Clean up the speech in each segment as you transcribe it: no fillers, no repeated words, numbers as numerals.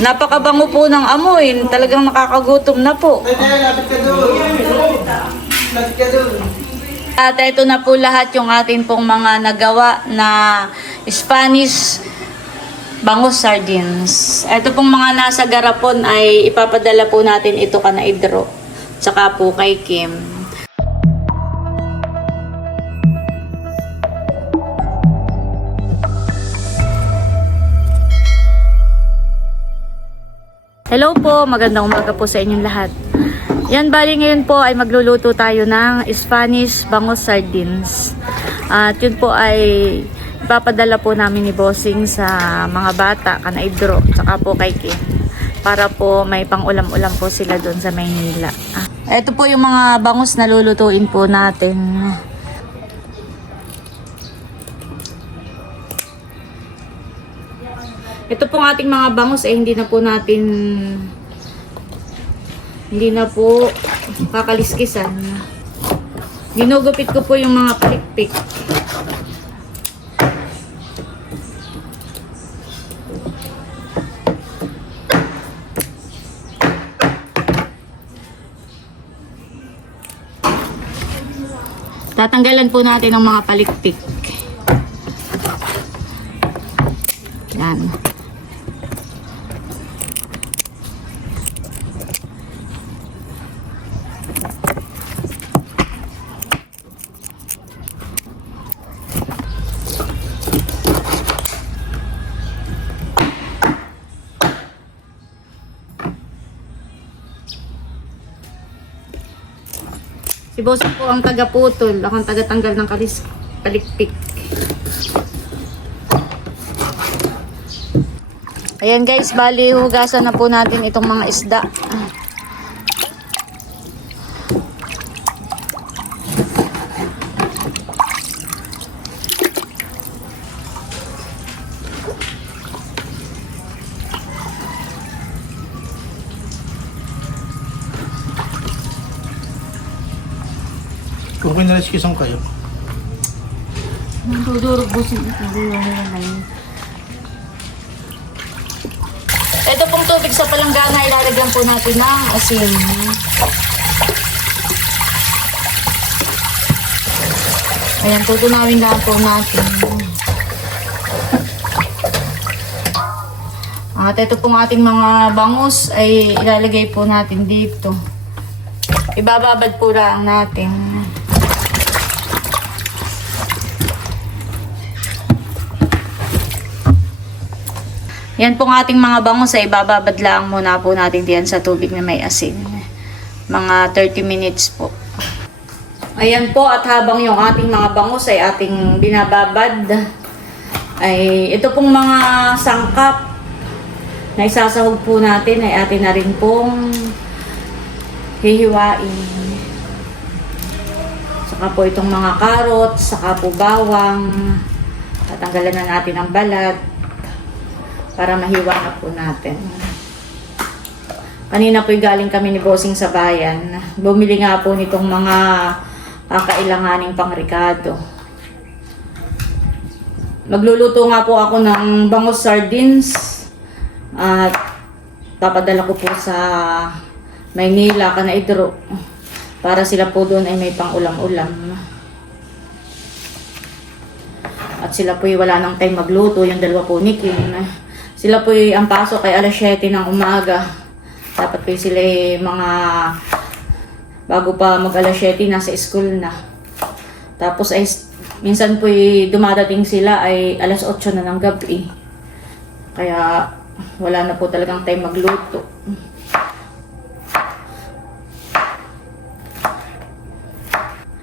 Napakabango po ng amoy. Talagang nakakagutom na po. Lapit ka doon. Lapit ka doon. At ito na po lahat yung atin pong mga nagawa na Spanish bangus sardines. Ito pong mga nasa garapon ay ipapadala po natin ito kana Idro. Tsaka po kay Kim. Hello po, magandang umaga po sa inyong lahat. Yan, bali ngayon po ay magluluto tayo ng Spanish bangus sardines. At yun po ay ipapadala po namin ni Bossing sa mga bata, kana Idro, tsaka po kay Kim. Para po may pang-ulam-ulam po sila doon sa Maynila. Ito po yung mga bangus na lulutuin po natin. Ito pong ating mga bangus ay hindi na po kakaliskisan. Ginugupit ko po yung mga palikpik. Tatanggalan po natin ang mga palikpik. Yan. Si Boss po ang taga-putol, ako ang taga-tanggal ng palikpik. Ayan guys, bali hugasan na po natin itong mga isda. Kung kinaliskisan kayo. Nandudurog po nila na yun. Ito pong tubig sa palanggana, ilalagyan po natin ng asin. Ayan, tutunawin lang po natin. At ito pong ating mga bangus ay ilalagay po natin dito. Ibababad po lang natin. Yan pong ating mga bangus ay ibababad lang muna po natin diyan sa tubig na may asin. Mga 30 minutes po. Ayan po, at habang yung ating mga bangus ay ating binababad, ay ito pong mga sangkap na isasahog po natin ay atin na rin pong hihiwain. Saka po itong mga carrots, saka po bawang. Tatanggalan na natin ang balat para mahiwa na po natin. Kanina po galing kami ni Bossing sa bayan. Bumili nga po nitong mga kailanganing pangrekado. Magluluto nga po ako ng bangus sardines. At papadala ko po sa Maynila, kana Idro. Para sila po doon ay may pang-ulam-ulam. At sila po wala nang time magluto, yung dalawa po ni Kim. Sila po ang pasok ay alas 7 ng umaga. Dapat po sila mga bago pa mag alas 7 nasa school na. Tapos ay minsan po dumadating sila ay alas 8 na ng gabi. Kaya wala na po talagang time magluto.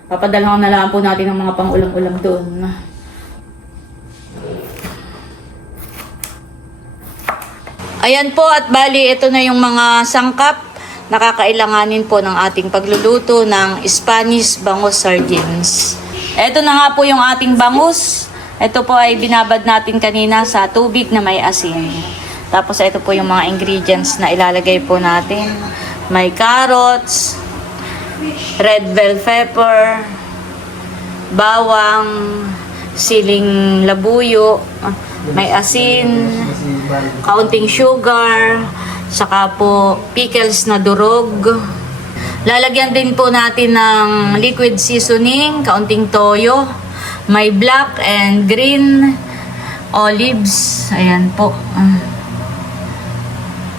Papadala na lang po natin ang mga pang-ulam-ulam doon. Ayan po, at bali ito na yung mga sangkap na kakailanganin po ng ating pagluluto ng Spanish bangus sardines. Ito na nga po yung ating bangus. Ito po ay binabad natin kanina sa tubig na may asin. Tapos ito po yung mga ingredients na ilalagay po natin. May carrots, red bell pepper, bawang, siling labuyo, may asin, kaunting sugar, saka po pickles na durog. Lalagyan din po natin ng liquid seasoning, kaunting toyo, may black and green olives. Ayan po.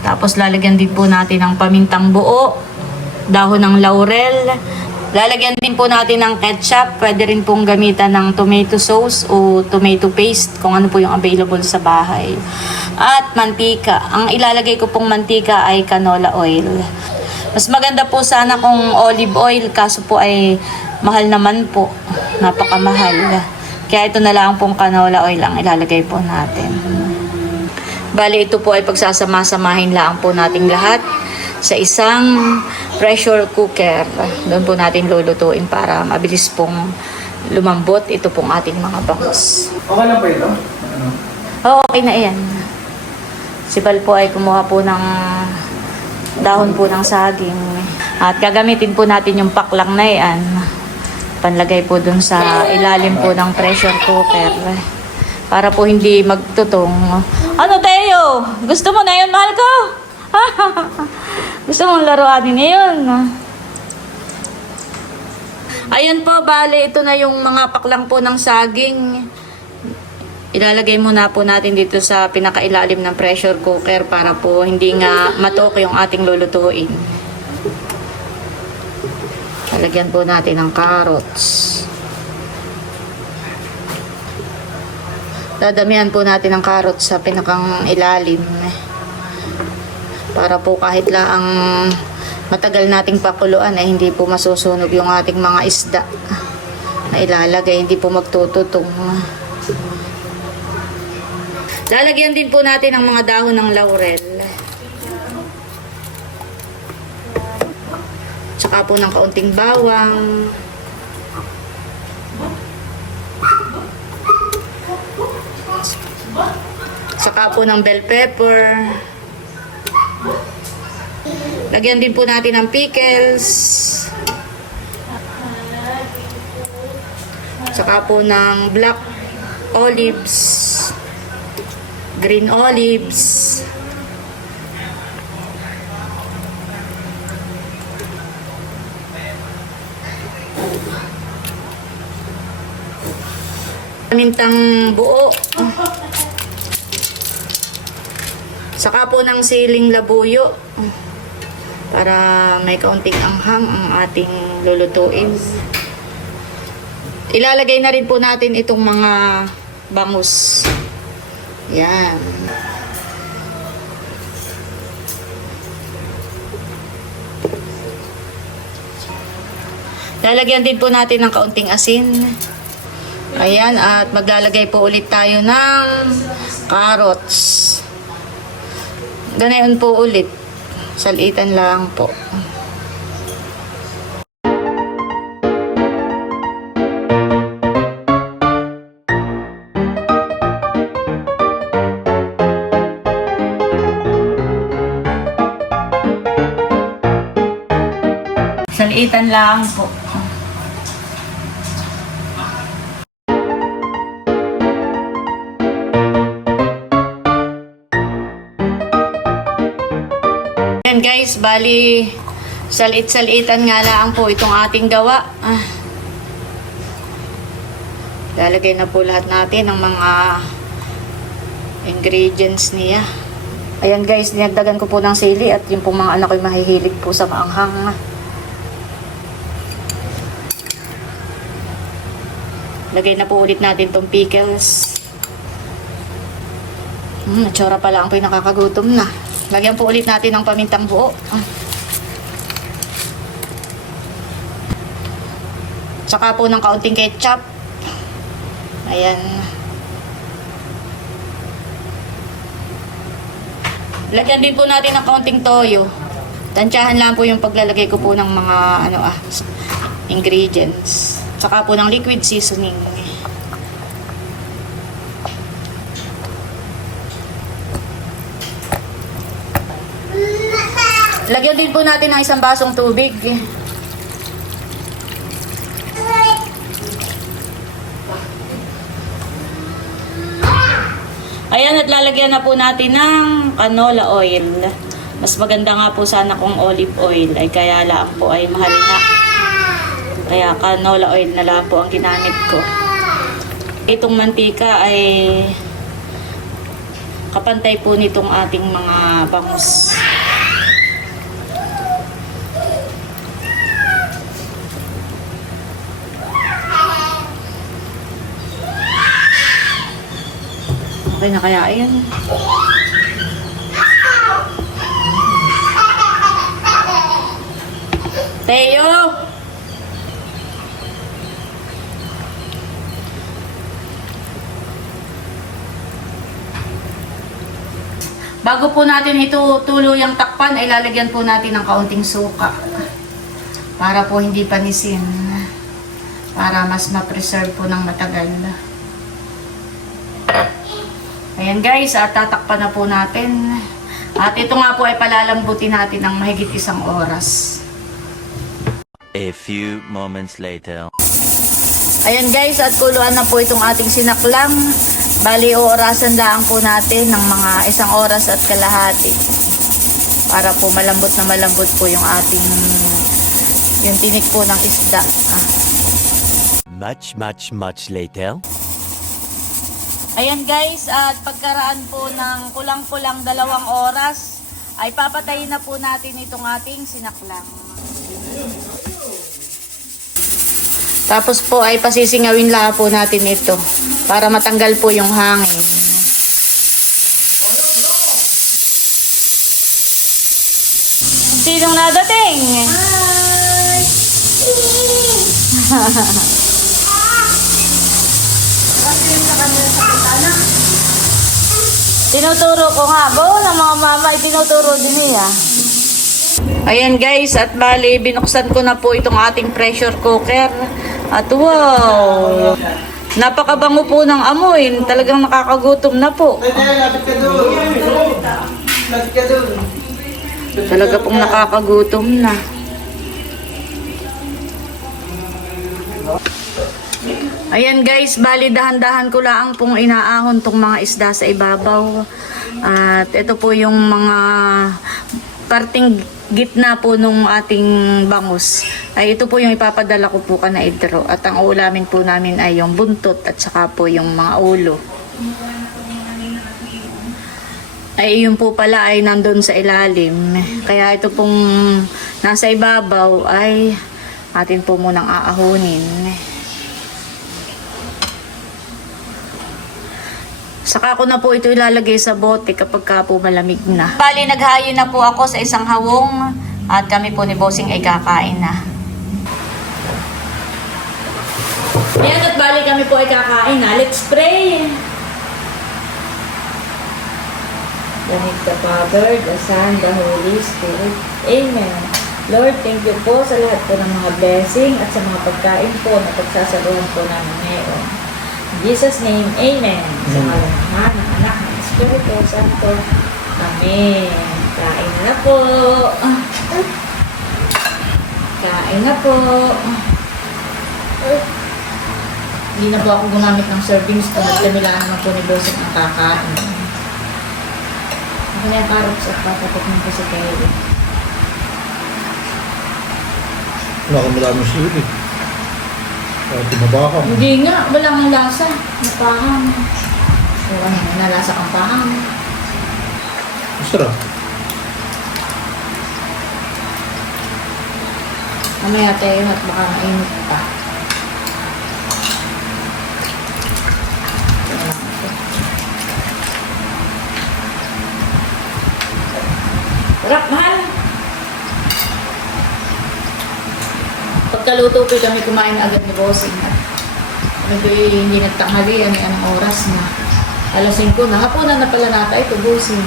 Tapos lalagyan din po natin ng pamintang buo, dahon ng laurel. Lalagyan din po natin ng ketchup. Pwede rin pong gamitan ng tomato sauce o tomato paste kung ano po yung available sa bahay. At mantika. Ang ilalagay ko pong mantika ay canola oil. Mas maganda po sana kung olive oil, kaso po ay mahal naman po. Napakamahal. Kaya ito na lang pong canola oil ang ilalagay po natin. Bali, ito po ay pagsasama-samahin lang po nating lahat sa isang pressure cooker. Doon po natin lulutuin para mabilis pong lumambot ito pong ating mga bangus. Okay lang po ito? Oo, okay na yan. Si Bal po ay kumuha po ng dahon po ng saging. At gagamitin po natin yung paklang na yan. Panlagay po dun sa ilalim po ng pressure cooker. Para po hindi magtutong. Ano, Teo? Gusto mo na yun, mahal ko? Gusto mong laruanin na yun? Ayan po, bale, ito na yung mga paklang po ng saging. Ilalagay muna po natin dito sa pinakailalim ng pressure cooker para po hindi nga matok yung ating lulutuin. Lalagyan po natin ng carrots. Dadamihan po natin ng carrots sa pinakang ilalim. Para po kahit lang matagal nating pakuluan ay hindi po masusunog yung ating mga isda na ilalagay, hindi po magtututong. Lalagyan din po natin ang mga dahon ng laurel. Tsaka po ng kaunting bawang. Tsaka po ng bell pepper. Lagyan din po natin ng pickles. Tsaka po ng black olives. Green olives. Pamintang buo. Saka po ng siling labuyo. Para may kaunting anghang ang ating lulutuin. Ilalagay na rin po natin itong mga bangus. Yan. Lalagyan din po natin ng kaunting asin. Ayan, at maglalagay po ulit tayo ng carrots. Ganayon po ulit. Salitan lang po. Salitan lang po. Yan guys, bali salit-salitan nga lang po itong ating gawa. Lalagay na po lahat natin ng mga ingredients niya. Ayan guys, dinagdagan ko po ng sili at yung po mga anak ko mahihilig po sa maanghang. Lagay na po ulit natin tong pickles. Natsura pa lang po yung nakakagutom na. Lagyan po ulit natin ng pamintang buo. Tsaka po ng kaunting ketchup. Ayan. Lagyan din po natin ng kaunting toyo. Tansyahan lang po yung paglalagay ko po ng mga ingredients. Tsaka po ng liquid seasoning. Lagyan din po natin ng isang basong tubig. Ayan, at lalagyan na po natin ng canola oil. Mas maganda nga po sana kung olive oil. Ay kaya lang po ay mahal na. Kaya canola oil na lang po ang ginamit ko. Itong mantika ay kapantay po nitong ating mga bangus. Okay na kaya ayan. Teo! Bago po natin ito tuluyang takpan, ay lalagyan po natin ng kaunting suka. Para po hindi panisin. Para mas ma-preserve po ng matagal. Ayan guys, at tatakpan na po natin. At ito nga po ay palalambutin natin ng mahigit 1 oras. A few moments later. Ayan guys, at kuluan na po itong ating sinaklang. Bali, orasan lang po natin ng mga 1 oras at kalahati. Para po malambot na malambot po yung ating, yung tinik po ng isda. Much later. Ayan guys, at pagkaraan po ng kulang-kulang 2 oras, ay papatayin na po natin itong ating sinaklang. Tapos po ay pasisingawin lang po natin ito para matanggal po yung hangin. Sinong nadating? Tinuturo ko nga. Go ng mga mama, tinuturo din niya. Ayan guys, at bali, binuksan ko na po itong ating pressure cooker. At wow! Napakabango po ng amoy. Talagang nakakagutom na po. Lapit ka doon. Lapit ka doon. Talaga pong nakakagutom na. Ayan guys, bali dahan-dahan ko lang pong inaahon tong mga isda sa ibabaw. At ito po yung mga parting gitna po nung ating bangus. Ay ito po yung ipapadala ko po kana idro. At ang uulamin po namin ay yung buntot at saka po yung mga ulo. Ay yun po pala ay nandun sa ilalim. Kaya ito pong nasa ibabaw ay atin po munang aahonin. Saka ko na po ito ilalagay sa bote kapag ka po malamig na. Bali, naghayo na po ako sa isang hawong at kami po ni Bossing ay kakain na. Ayan, at bali kami po ay kakain na. Let's pray! The name of the Father, the Son, the Holy Spirit. Amen. Lord, thank you po sa lahat po ng mga blessing at sa mga pagkain po na pagsasaluhan po namin ngayon. In Jesus' name, Amen. Sa ngalan ng Ama, ng Anak, ng Espiritu Santo. Amen. Kain na po. Kain na po. Hindi na po ako gumamit ng serving spoon at kamilaan naman po ni Bossing ang kakain. Ako na yung carrots at papatakmin ko sa kayo. Wala kang maraming sili. Kaya tumabakam. Hindi nga, wala nga lasa. Napahang. O ano, nalasa kang pahang. Masarap. Mamaya tayo at baka mainit pa. Sarap, mahal. Pagkaluto po kami kumain na agad ni Bossing. Medyo hindi nagtanghalian, anong oras na. Alas 5 na. Hapunan na pala nata ito, Bossing.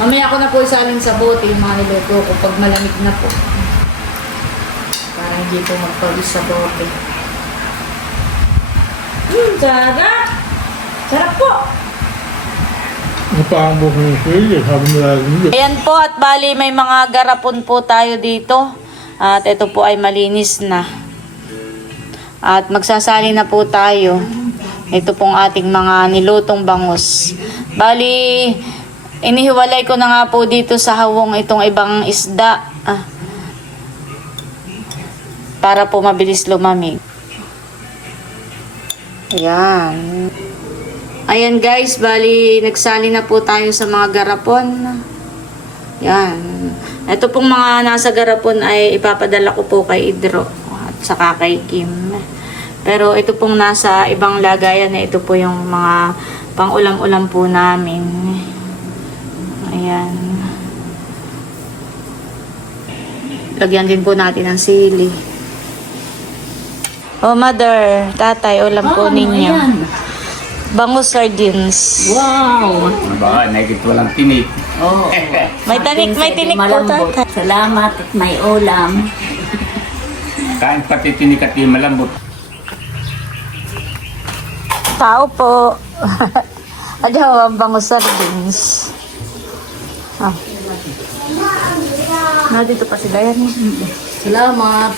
Mamaya ko na po isalin sa bote yung mga niluto ko pag malamig na po. Para hindi po magpawis sa bote. Sarap! Sarap po! Napakambok ng sili. Sabi nila hindi. Ayan po, at bali may mga garapon po tayo dito. At ito po ay malinis na. At magsasali na po tayo. Ito pong ating mga nilutong bangus. Bali, inihiwalay ko na nga po dito sa hawong itong ibang isda. Para po mabilis lumamig. Ayan. Ayan guys, bali nagsali na po tayo sa mga garapon. Yan. Ito pong mga nasa garapon ay ipapadala ko po kay Idro at saka kay Kim. Pero ito pong nasa ibang lagayan na ito po yung mga pang-ulam-ulam po namin. Ayan. Lagyan din po natin ng sili. Oh, mother, tatay, ulam po ninyo. Ayan. Bangus sardines. Wow! Baka nakikita walang tinik. Oh, May tinik po, malambot. tatay. Salamat at may ulam. Kain pati tinik at yung malambot. Tao po. Ano ang bangus sardines? Dito pa sila yan. Salamat.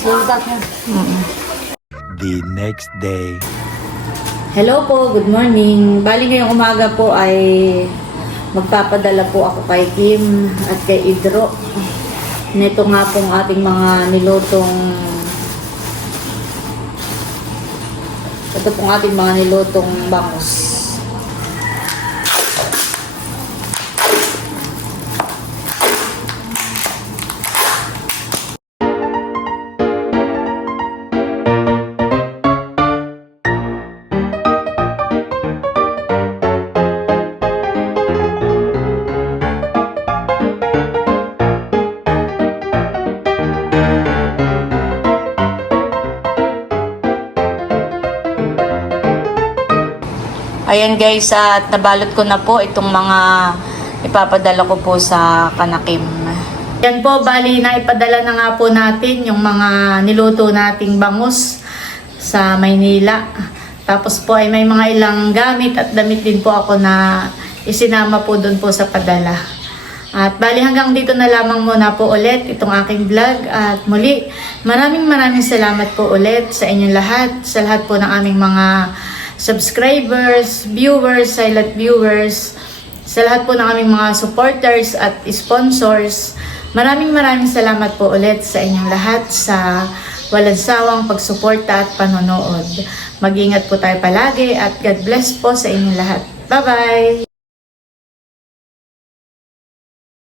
Salamat na. The next day. Hello po, good morning. Bali ngayong umaga po ay magpapadala po ako kay Kim at kay Idro. Nito nga pong ating mga nilutong bangus. Ayan guys, at nabalot ko na po itong mga ipapadala ko po sa Kanakim. Yan po, bali na ipadala na nga po natin yung mga niluto nating bangus sa Maynila. Tapos po ay may mga ilang gamit at damit din po ako na isinama po doon po sa padala. At bali hanggang dito na lamang muna po ulit itong aking vlog. At muli, maraming salamat po ulit sa inyong lahat. Sa lahat po ng aming mga subscribers, viewers, silent viewers, sa lahat po ng aming mga supporters at sponsors. Maraming salamat po ulit sa inyong lahat sa walang sawang pagsuporta at panonood. Mag-ingat po tayo palagi at God bless po sa inyong lahat. Bye-bye!